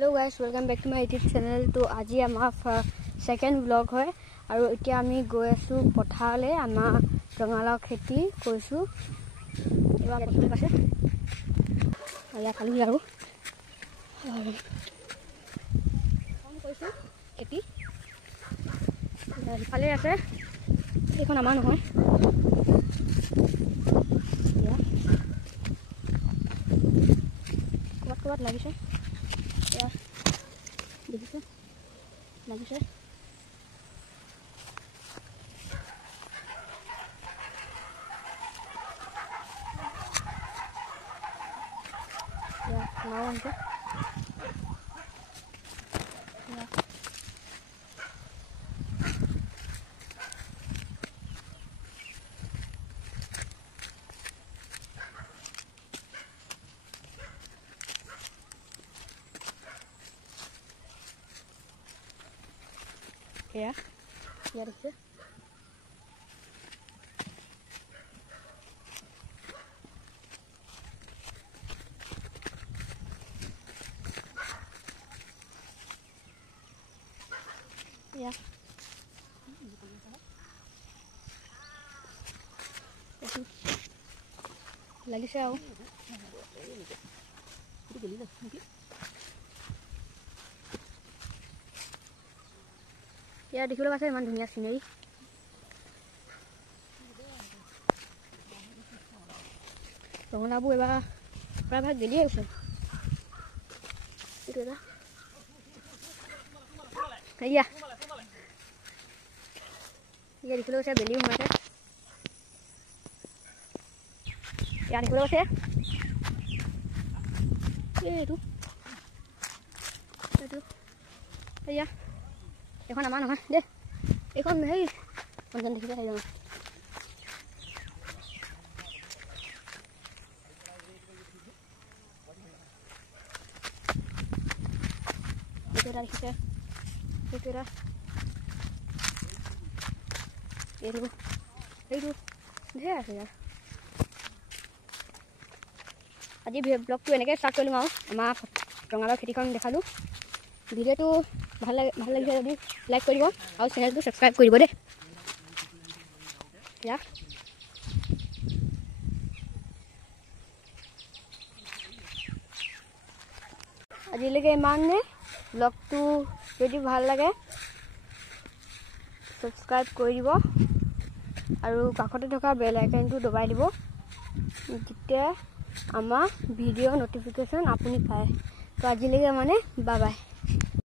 Hello guys, welcome back to my YouTube channel. तो आज आमार सेकेंड ब्लॉग है और इतना आमी गई आसो पथारले आमार रंगालाव खेती करिसो एबार पथार पासे या खाली आरो काम करिसो खेती इफाले আছে এখন আমাৰ নহয় या কত লাগিছে দেখিছে লাগিছে ya mau aja ya ya देखिए ya lagi saya ya দেখিবলৈ পাইছে ইমান ধুনীয়া সিনাৰি ৰঙালাওবোৰ এবাৰ প্ৰায়ভাগ গেলিয়ে গৈছে এইটো এটা ইয়া দেখিবলৈ পাইছে বেলি সোমাইছে ইয়াত দেখিবলৈ পাইছে এইটো এয়া এখন আমাৰ নহয় দে এখন হেই কোনজন দেখিছে হেই জানো এটা দেখিছে এটা এইটো ধেৰ আছে ইয়াৰ আজি ব্লগটো এনেকৈ ষ্টাৰ্ট কৰিলোঁ আৰু আমাৰ ৰঙালাও খেতিখন দেখালোঁ ভিডিঅ'টো ভাল লাগিছে যদি লাইক কৰিব আৰু চেনেলটো সাবস্ক্ৰাইব কৰিব দে या আজিলৈকে ইমানে ব্লগটো যদি ভাল লাগে সাবস্ক্ৰাইব কৰি দিব আৰু কাষতে থকা বেল আইকনটো দবাই দিব তেতিয়া আমাৰ ভিডিঅ' নটিফিকেশ্যন আপুনি পায় তো আজিলৈকে মানে বাই বাই